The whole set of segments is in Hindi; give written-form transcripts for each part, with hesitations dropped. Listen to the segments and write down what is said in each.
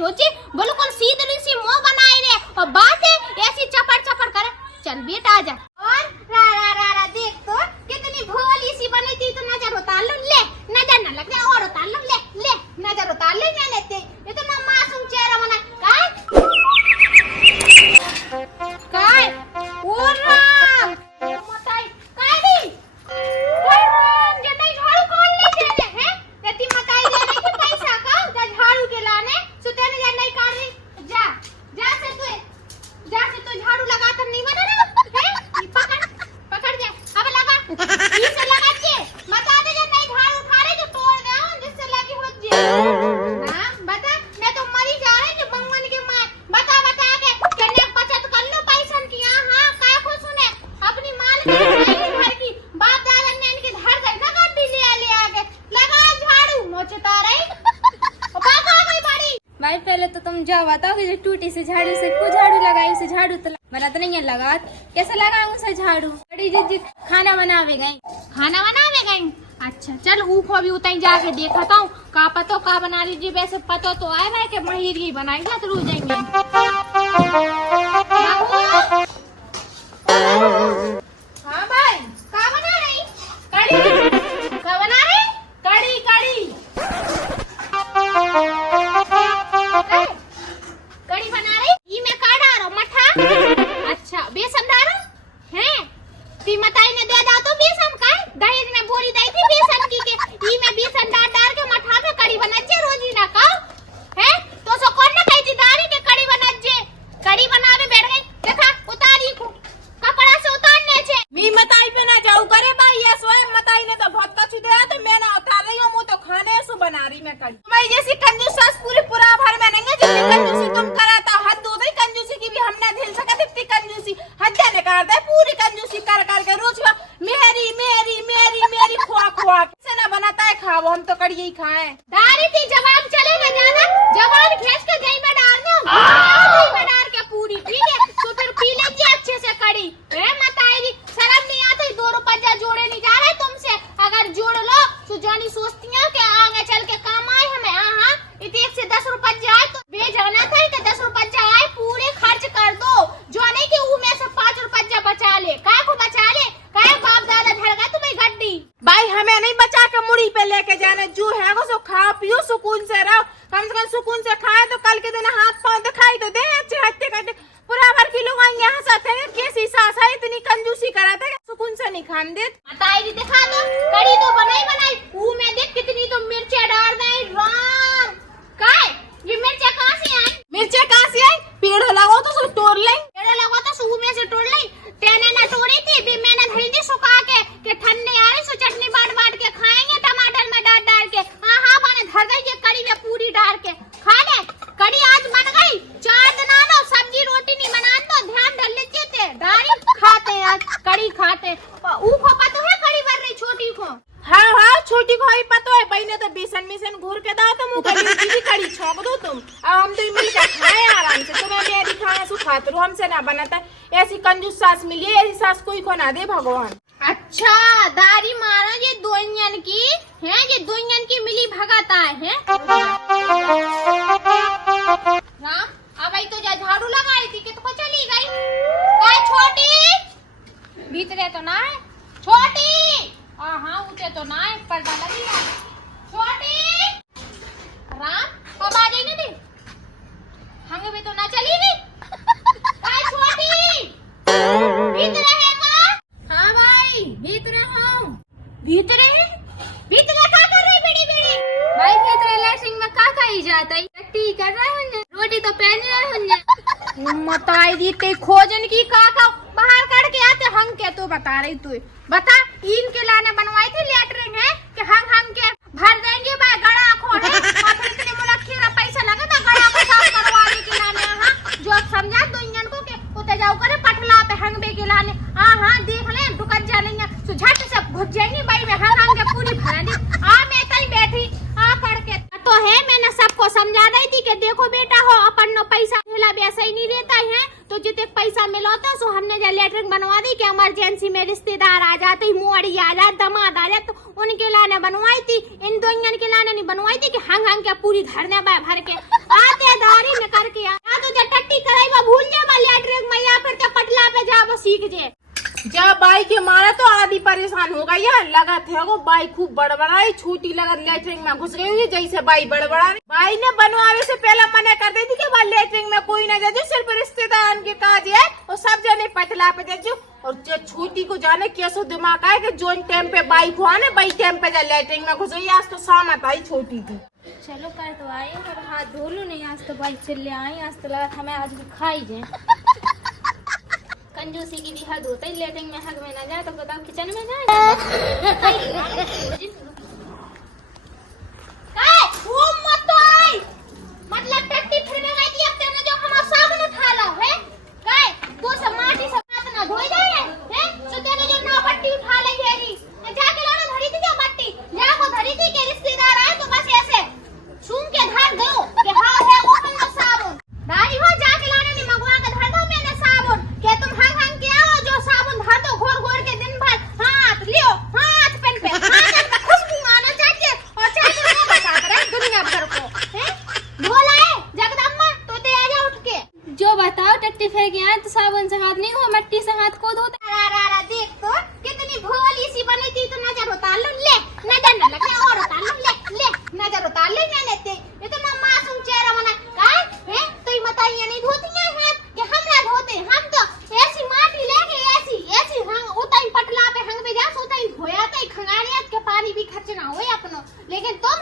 नहीं होती, बिल्कुल सीधी सी मुंह बनाए रे और बात है ऐसी चपड़ चपड़ करे। चल बेटा आजा। और रा रा रा रा देख तो कितनी भोली सी बनी थी, तो नजर उतार लो, ले नजर न लग जाए, और उतार लो, ले ले नजर उतार ले मैंने ते इतना मासूम चेहरा बना। काय ओ राम मताई काय दी काय राम जे नहीं झाड़ू कौन ले देने हैं यति मताई देने की पैसा का जा झाड़ू के लाने सुते ने जा नहीं कर रही जा जा से तू झाड़ू लगा कर नहीं बना रहा है। पकड़ जा अब लगा इसे लगा के बता दे जा नहीं झाड़ू उठा रहे जो तोड़ दे जिससे लगी हो जे ना बता मैं तो मरी जा रही जो भगवान के मां बता के कन्या बचत कर लो पैसा की। हां काय को सुने अपनी माल की घर की बाप दादा ने इनके घर गए ना गाड़ी ले आगे लगा झाड़ू नोचता रही पापा कोई बड़ी भाई पहले तो तुम जाओ बताओ कि जो टूटी से झाड़ू से को झाड़ू लगाई उसे झाड़ू तो मेरा तो नहीं है लगा कैसे लगाऊं उसे झाड़ू। बड़ी जिद खाना बनावे गई। अच्छा चल ऊखो भी उतई जाके देखता हूँ का पतो का बना रही जी। वैसे पतो तो आए भाई के महीर ही बनाई ना तो रू जाएंगे। हाँ भाई का बना रही कड़ी का बना रही कड़ी कड़ी बना रही ई में का डालो मठा। अच्छा बेसन डालो हैं ती मताई ने दे दाओ तो बेसन का दहेज में बोरी दी थी बेसन की के ई में बेसन डाल के मठा पे कड़ी बना जे रोजी ना का है तो सो कौन ना कहती दारी के कड़ी बना जे कड़ी बनावे बैठ गई देखा उतारी को कपड़ा से उतारने छे मी मताई पे ना जाऊ करे भाई ये स्वयं मताई ने तो बहुत कछु दिया तो मैं ना उतार रही हूं तो खाने सो बना रही मैं कड़ी। मैं जैसी कंजूस सास पूरा भर में नहीं जितनी कंजूसी तुम कराता हद हो गई कंजूसी की भी हमने दिल से इतनी कंजूसी हद ने कर दे पूरी कंजूसी कर के रोज मेरी मेरी मेरी मेरी खुआ से ना बनाता है खाओ हम तो कड़ी ही खाए। दारी थी जवाब चले ना जाना जवान खींच के दही में डाल दो दही में डाल के पूरी ठीक है तो फिर पी लीजिए अच्छे से कड़ी है मताई शर्म नहीं आती 2 रुपया जोड़े नहीं जा रहे तुमसे अगर जोड़ लो तो जानी सोचती है कि आगे चल के काम आए हमें। हाँ इतने से 10 रुपया आए तो वे जाना था कि 10 रुपया आए पूरे खर्च कर दो जो नहीं कि उनमें से 5 रुपया बचा ले काय को बचा ले काय बाप दादा धड़ गए तुम्हें गड्डी। भाई हमें नहीं बचा के मुड़ी पे लेके जाने जो है वो सो खाओ पियो सुकून से रहो कम से कम सुकून से खाए तो कल के दिन हाथ पाँव दिखाई तो दे अच्छे हत्ते करते पूरा भर की लोग यहाँ साथ है कैसी सास है इतनी कंजूसी कराते सुकून से नहीं खान दे। मताई दिखा दो कड़ी तो बनाई ऊ में देख कितनी तो मिर्चे डाल दे राम काय ये मिर्चे कहाँ से आई पेड़ लगाओ तो सब तोड़ ले पेड़ लगाओ तो सू में से तोड़ ली तेने ना तोड़ी थी भी मैंने धरी थी सुखा के ठंडे आ रही सो चटनी बांट के खाएंगे टमाटर में डाल के। हाँ बने धर गई ये कड़ी में पूरी डाल के खा ले कड़ी आज बन गई 4 दिन आनो सब्जी रोटी नहीं बना दो ध्यान धर लीजिए थे दारी खाते आज कड़ी खाते ऊ को पता है कड़ी बन रही छोटी को। हाँ छोटी को ही पता है भाई ने तो बेसन घूर के दाओ तुम कड़ी कड़ी छोक दो तुम अब हम तो मिलकर खाए आराम से तुम्हें मेरी खाना सुखाते हमसे ना बनाता ऐसी कंजूस सास मिली ऐसी सास कोई को ना दे भगवान। अच्छा दारी मारा ये दोइयन की है ये दोइयन की मिली भगाता है राम अब आई तो जा झाड़ू लगाई थी कि तो चली गई काय छोटी भीतरे तो ना है छोटी हाँ ऊँचे तो ना है पर्दा लगी है छोटी राम अब आ जाई ना दी हंगे भी तो ना चली गई काय छोटी भीतरे है का। हाँ भाई भीतरे हूँ भीतरे क्या कर रही बेड़ी भाई भीतरे लैट्रिन में का ही जाता है टट्टी कर रहे हैं रोटी तो पहन रहे हैं मताई दी ते खोजन की का बाहर करके आते हंग के तो बता रही तू बता इनके लाने बनवाई थी लेटरिंग है कि हंग के भर देंगे भाई गड़ा खोड़े और फिर इतने मुलाखी पैसा लगा था गड़ा को साफ करवाने के लाने। हाँ जो समझा दुनिया को के उते जाओ करे पटला पे हंगबे के लाने। हाँ देख ले दुकान जाने तो झट से घुस जाएंगे भाई में हंग के पूरी भरा दी मैं कहीं बैठी करके तो है मैंने सबको समझा रही थी कि देखो बेटा हो अपन नो पैसा ठेला वैसा ही नहीं रहता है तो जितने पैसा मिला था सो हमने जो लेटरिन बनवा दी कि इमरजेंसी में रिश्तेदार आ जाते मोड़ी आ जाए दमाद आ जाए तो उनके लाने बनवाई थी इन दोइयन के लाने नहीं बनवाई थी कि हंग के पूरी धरने भर के आते गया लगा थे वो बाई खूब बड़बड़ाई, छोटी लगा लेटरिन में घुस गई हुई जैसे बाई बड़बड़ा रही। बाई ने बनवावे से पहले मना कर दी थी कि वह लेटरिन में कोई न जाजू, सिर्फ रिश्तेदार के काज है और सब जने पतला पे जाजू। और जो छोटी को जाने कैसो दिमाग आए कि जो टाइम पे बाई को आने बाई टाइम पे जा लेटरिन में घुस गई। आज तो सामत आई छोटी थी। चलो कर तो आए और हाथ धो लूं नहीं, आज तो बाइक चल ले आई, आज तो लगा हमें आज भी खाई जाए। कंजूसी की भी हद होता है, लेटरिन में हग में ना जाए तो बताओ किचन में जाए। मतलब टट्टी फिर में गई थी अब तेरे जो हमारा साबुन उठा ला है काय तू सब माटी से हाथ ना धोई जाए है सो तेरे जो ना पट्टी उठा ले घेरी जाके लाना धरी थी क्या पट्टी जा को धरी थी के रिश्तेदार आए तो बस ऐसे सूंघ के धर दो कि हां है वो अपना साबुन दाई हो जाके लाने ने मंगवा के धर दो मैंने साबुन के तुम हंग के आओ जो साबुन धर दो घोर घोर के दिन भर हाथ लियो हाथ पेन पे हाथ में खुशबू आना चाहिए और चाहिए वो बता रहे दुनिया भर को है बोला है जगदम्मा तो ते आ जा उठ के जो बताओ टट्टी फेंक आए तो साबुन से हाथ नहीं धो, मट्टी से हाथ को धोते। रा देख तो कितनी भोली सी बनी थी तो नजर उतार लो ले नजर न लगे और उतार लो ले नजर उतार ले मैंने ते इतना मासूम चेहरा बना का है तो ये बताइए नहीं धोती है हाथ कि हम ना धोते हम तो ऐसी माटी लेके ऐसी हम उताई पटला पे हंग पे जा सोताई धोया तो खंगाने के पानी भी खर्च ना होए अपनो। लेकिन तुम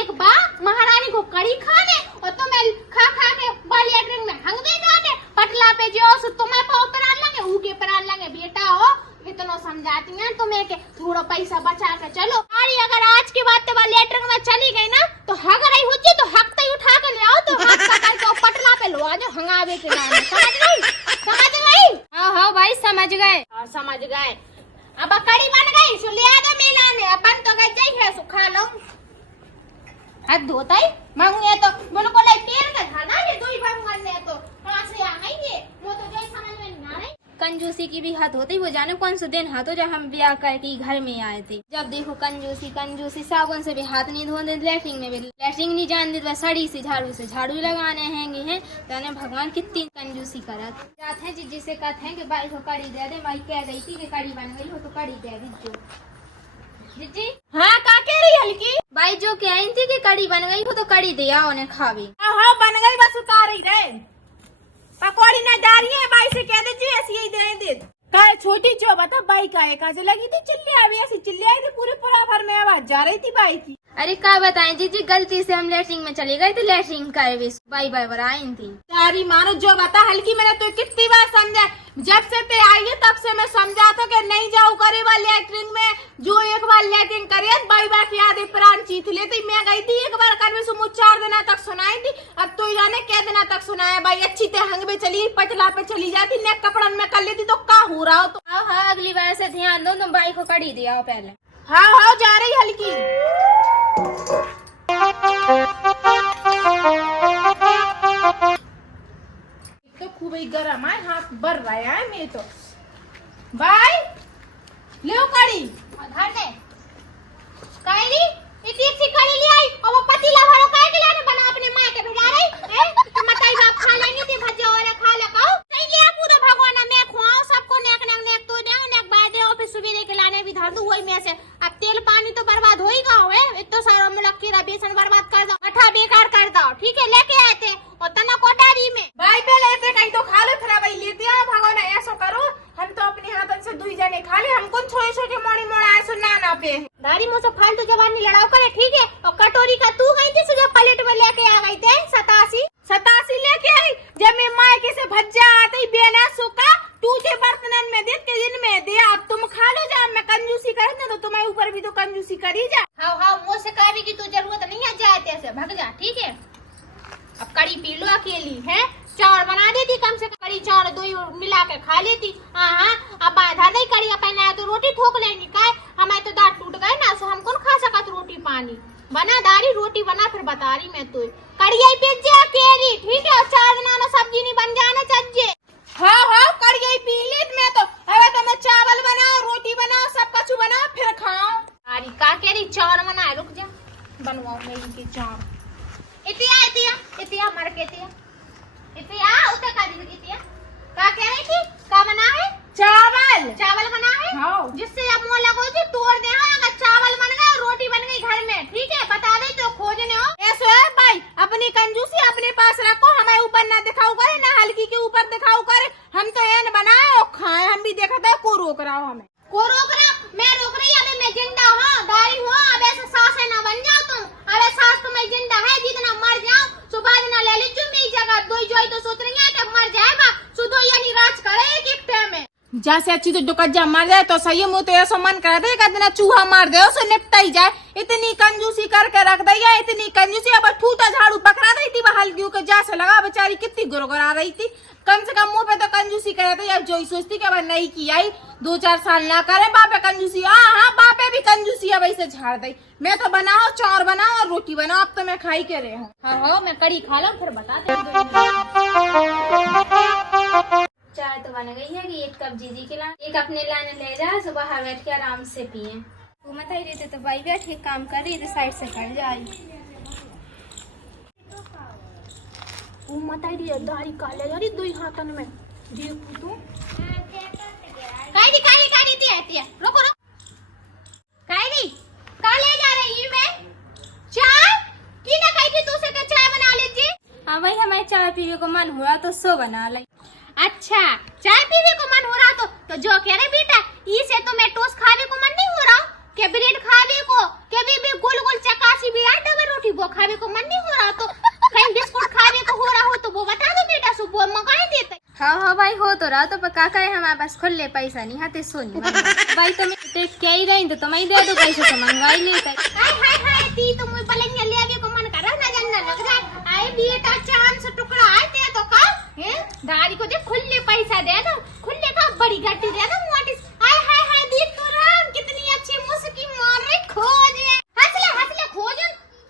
एक बार महारानी को कड़ी खाने और तुम्हें खा के लेटरिन में हंग में जाने पटला पे जो सो तुम्हें पाव पर आ लगे ऊके पर आ लगे बेटा हो इतना समझाती हैं तुम्हें के थोड़ा पैसा बचा के चलो। अरे अगर आज के बाद तो लेटरिन में चली गई ना तो हग रही हो तो हक तई उठा के ले आओ तो हाथ पकड़ के पटला पे लो आज हंगावे के नाम समझ गई। हाँ भाई समझ गए। हाँ समझ गए। अब कड़ी बन गई सो ले आ दे मिला ने अपन तो गई जाई है सो खा लो हाथ धोता ही मांगे तो बिल्कुल टेर का खाना ये दो ही भगवान ने तो कहां से आ गई ये वो तो जो समझ में नहीं आ रही। कंजूसी की भी हद होती, वो जाने कौन सा दिन हाथों जब हम ब्याह करके घर में आए थे। जब देखो कंजूसी साबुन से भी हाथ नहीं धोते, लेटरिन में भी लेटरिन नहीं जान देते, सड़ी से झाड़ू लगाने हैं तो भगवान कितनी कंजूसी करत जाते हैं। जिसे कहते हैं कि भाई को कड़ी दे दे, माई कह रही थी कि कड़ी बन गई हो तो कड़ी दे दीजिए जी। हाँ का कह रही हल्की भाई जो कह रही थी कि कड़ी बन गई हो तो कड़ी दिया उन्हें खावी। हाँ बन गई बस उतार रही रे पकौड़ी ना डाली है बाई से कह दीजिए ऐसी ही दे का छोटी जो बता बाई का एक आज लगी थी चिल्ली आई ऐसी चिल्ली आई थी पूरे पूरा भर में आवाज जा रही थी बाई की। अरे क्या बताएं जी गलती से हम लेटरिन में चले गए थे, लेटरिन का बाई आई थी। सारी मानो जो बता हल्की मैंने तो कितनी बार समझा जब से ते आई है तब से मैं समझा तो कि नहीं जाओ करे वाले लेटरिन में जो एक बार लेटरिन करे बाई बार की याद प्राण चीत लेती। मैं गई थी एक बार करने सुमु 4 दिन तक सुनाई थी, अब तो जाने क्या दिन तक सुनाया बाई अच्छी ते हंग में चली पटला पे चली जाती ने कपड़न में कर लेती तो का हो रहा हो तो। हाँ अगली बार से ध्यान दो तुम बाई को कड़ी दिया पहले। हाँ जा रही हल्की तो खूब ही गर्म है हाथ भर रहा है मैं तो बाई ले कड़ी घर ने काईरी इतनी सी कड़ी ले आई और वो पतीला भरो काहे के लाने बना अपने मां के भेजा रही है तो मताई बाप खा लेंगे ते भज्जा और खा ले खाओ नहीं ले पूरा भगवान मैं खुआओ सबको नेक तो दे नेक बाय दे ऑफिस सुबह के लाने भी धर दूं वही में से। अब तेल पानी तो बर्बाद हो ही गया है इतना सारा मुलक्की रा बेसन बर्बाद कर दो आटा बेकार कर दो ठीक है लेके आए थे और तना कोटारी में भाई पहले ऐसे कहीं तो खा ले फिर भाई लेते आओ भगवान ऐसा करो हम तो अपने हाथन से दुई जने खा ले हम कौन छोटे छोटे मोड़ी मोड़ा ऐसा ना पे दाढ़ी मुंह से फालतू जवानी लड़ाओ करे ठीक है। और कटोरी का तू गई थी सुबह प्लेट में लेके आ गई थे 87 लेके आई जब मैं माँ के से भज्जा आती बेना सुका टूटे बर्तनन में दे के दिन में दे अब तुम खा लो जा मैं कंजूसी करे तो तुम्हारे ऊपर भी तो कंजूसी करी जा। हाँ मुँह से कह भी की तू जरूरत नहीं है जाए ऐसे भग जा ठीक है। अब कड़ी पी लो अकेली है चावल बना देती कम से कम कड़ी चावल दो मिला के खा लेती। हाँ अब बाधा नहीं कड़ी पहना तो रोटी ठोक लेनी का हमारे तो दांत टूट गए ना सो हम कौन खा सका रोटी पानी बना दारी रोटी बना फिर बता रही मैं तो कड़िया पे जा अकेली ठीक है। 4 दिन ना सब्जी नहीं बन जाना चाहिए। हाँ कड़िया पी ली मैं तो अरे तो मैं चावल बनाओ रोटी बनाओ सब कुछ बनाओ फिर खाओ। अरे का कह रही चावल बना रुक जा बनवाओ मेरी के चावल इतिया मर के इतिया उते का दी इतिया का कह रही थी का बना है चावल बना है हाँ। जिससे अब मुंह लगो जी तोड़ जैसे अच्छी तो डुकज्जा मर जाए तो सही, मुँह तो ऐसा मन कर दे कि चूहा मार दे उसे निपटाई जाए। इतनी कंजूसी करके रख दी है, इतनी कंजूसी। अब ठूटा झाड़ू पकड़ा दी थी हल्की के जैसे लगा बेचारी कितनी गुरगुरा रही थी। कम से कम मुंह पे तो कंजूसी करे थे। अब जो ही सोचती कि अब नहीं की आई 2-4 साल ना करे बापे कंजूसी। हाँ बापे भी कंजूसी अब ऐसे झाड़ दी। मैं तो बनाओ चार बनाओ और रोटी बनाओ, अब तो मैं खाई के रहे हूँ। हाँ मैं कड़ी खा लूं फिर बता दे। चाय तो बन गई है कि एक कप जीजी के लाने, एक अपने लाने ले जा, सुबह बैठ के आराम से पिए। तू मत ही रहते तो भाई बैठ के काम कर रही थी, साइड से कर जाए। वो मताई दी दाढ़ी काले जारी दो हाथन में देख तू काई दी रुको काई ले जा रही मैं चाय की ना कही थी तू से के चाय बना लीजिए। हाँ भाई हमारे चाय पीने को मन हुआ तो सो बना ली। अच्छा चाय पीने को मन हो रहा तो जो कह रहे बेटा इसे तो मैं टोस्ट खाने को मन नहीं हो रहा के ब्रेड खाने को के भी गोल गोल चकासी भी यार डबल रोटी वो खाने को मन नहीं हो रहा तो कहीं बिस्कुट खाने को हो रहा हो तो वो बता दो बेटा, सुबह मंगाए देते। हाँ भाई हो तो रहा तो पर काका है हमारे पास खुले पैसा नहीं हाथे सोनी भाई तो मैं क्या ही रही तो तुम्हें दे दो पैसे तो मंगवा ही लेता। हाय ती तो मुझे पलंग ले आगे को मन कर रहा ना लग रहा आए बेटा चांद से टुकड़ा आए ते तो का हैं गाड़ी को दे खुले पैसा दे दो, खुले का बड़ी गाड़ी दे दो मोटी। हाय देख तो राम कितनी अच्छी मुस्की मार रही खोज है। हंसले खोज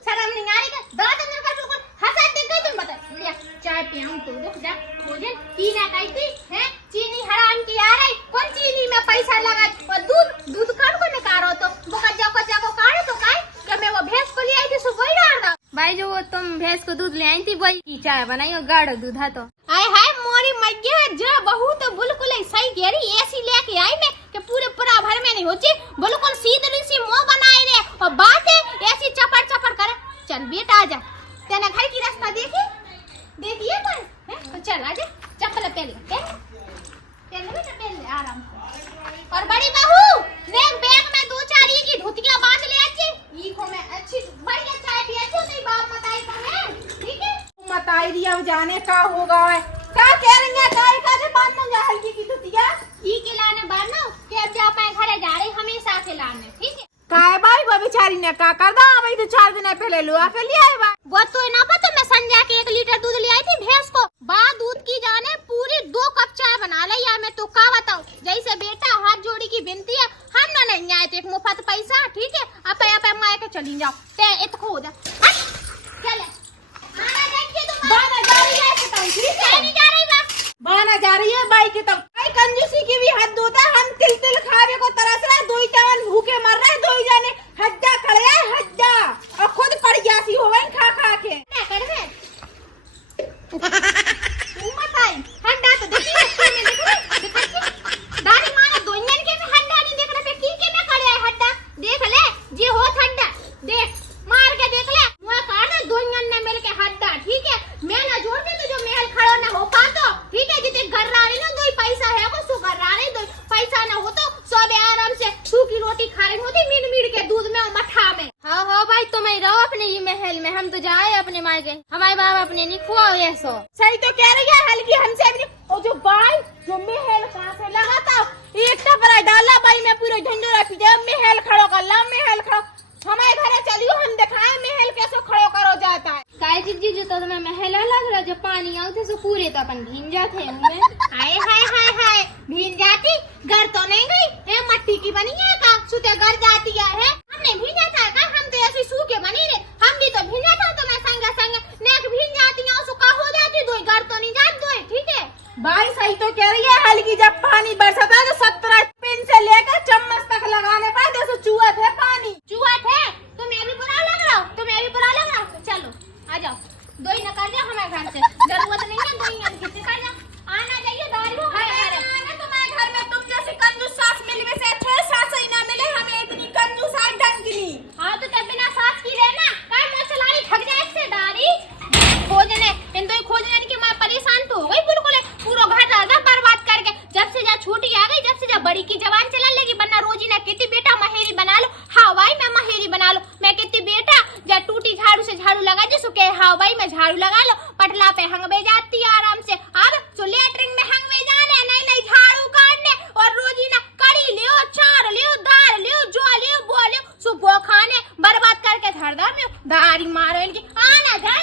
शर्म नहीं आ रही का दांत अंदर कर बिल्कुल हंसा दे गई तुम बता लिया चाय पियाऊं तो रुक जा खोजन पीना कहती है चीनी हराम की आ रही कौन चीनी में पैसा लगा और दूध काट को निकालो तो वो कच्चा को काटे तो काय कि मैं वो भैंस को ले आई थी सुबह ही डाल दो भाई जो वो तुम भैंस को दूध ले आई थी वही की चाय बनाई और गाढ़ो दूध है तो हाय मोरी मग्गे जो बहू तो बिल्कुल सही कह रही ऐसी लेके आई मैं कि पूरा भर में नहीं होती बिल्कुल सीधी सी मुंह बनाए रे और बात है ऐसी चपड़ करे। चल बेटा आजा तेने घर की रास्ता देखिए पर तो चल आजा चप्पल पहन ले आराम से। और बड़ी बहू ने बैग में 2-4 की धोतियां बांध ले अच्छी ई को मैं अच्छी बढ़िया चाय पिया तो नहीं बाप बताई का ठीक है मताई दी अब जाने का होगा है क्या कह रही है गाय का जे बांधो जा हल्की की धुतिया ई के लाने बानो के अब जा पाए घरे जा रही हमेशा के लाने ठीक है काय भाई वो बेचारी ने का कर दा भाई तो 4 दिन पहले लुआ के लिए आए बा वो तो ना पता मैं संजा के 1 लीटर दूध ले आई थी भैंस को बा दूध की जाने पूरी 2 कप चाय बना ली यार मैं तो का बताऊं जैसे बेटा हाथ जोड़ी की विनती है हम ना नहीं आए तो एक मुफ्त पैसा ठीक है आप माए के चली जाओ ते इत खो जा चले आना देखिए तुम बाना जा रही है बताऊं ठीक है नहीं जा रही बा बाना जा रही है भाई की तब भाई कंजूसी की भी हद होता है। हम तिल खावे को तरस रहा है, 2 चावल भूखे मर रहा है, 2 जाने हड्डा खड़े है हड्डा और खुद पड़ जाती हो गई खा के ना कर दे मत आई हड्डा तो देखिए देखिए दादी माने दोनन के में हड्डा नहीं देख रहे की के में खड़े है हड्डा देख ले जी हो हड्डा देख मार के देख ले मुआ काट दोनन ने मिल के हड्डा ठीक है मैं ना जोड़ दे तो जो महल खड़ा ना हो पातो ठीक है जिते घर रानी ना 2 पैसा है वो सु घर रानी 2 पैसा ना हो तो सब आराम से सूखी रोटी खा रही होती मीन के दूध में और मठा में। हाँ भाई तुम ही रहो अपने ये महल में, हम तो जाए अपने मायके, हमारे बाप अपने नहीं खुआ ऐसो सही तो कह रही है हल्की हमसे भी और जो बाल जो महल कहाँ से लगा था एक टपरा डाला भाई मैं पूरा झंडोरा पीछे महल खड़ो कर ला महल खड़ो हमारे घर चलियो हम दिखाए महल कैसे खड़ो करो जाता है काय जी जो तो तुम्हें महल लग रहा जो पानी आते सो पूरे तो अपन भीग जाते हैं हाय भीग जाती घर तो नहीं गई है मट्टी की बनी है का सुते घर जाती है हमने भीजा था का हम तो ऐसे सूखे बनी रे हम भी तो भीजा था तो मैं संग नेक भीग जाती है सुखा हो जाती दो घर तो नहीं जात दो ठीक है भाई सही तो कह रही है हल्की जब पानी बरसता है तो 17 पिन से लेकर चम्मच तक लगाने पर जैसे चूहा थे पानी चूहा थे तुम्हें भी बुरा लग रहा हो चलो आ जाओ 2 ही निकाल जाओ हमारे घर से जरूरत नहीं है 2 ही खींच कर जाओ आना चाहिए दारू तुम्हारे घर में तुम जैसी कंजूस सास मिलने से अच्छे सास ही ना मिले हमें इतनी कंजूस सास ढंग की हाँ तो तब बिना सास की रहना काय मैं चलाई थक जाए इससे डारी खोजने इन तो खोजने की मैं परेशान तो हो गई बिल्कुल पूरा घर दादा बर्बाद करके जब से जा छोटी आ गई जब से जा बड़ी की जवान चला लेगी वरना रोजी ना कहती बेटा महेरी बना लो हाँ भाई मैं महेरी बना लो मैं कहती बेटा जा टूटी झाड़ू से झाड़ू लगा जिसको कहे हाँ भाई मैं झाड़ू लगा लो पटला पे हंगबे जाती है आराम से अब तो लेटरिन में हंगबे जाने नहीं झाड़ू काटने और हरदम दारी मारो इनकी आना जाए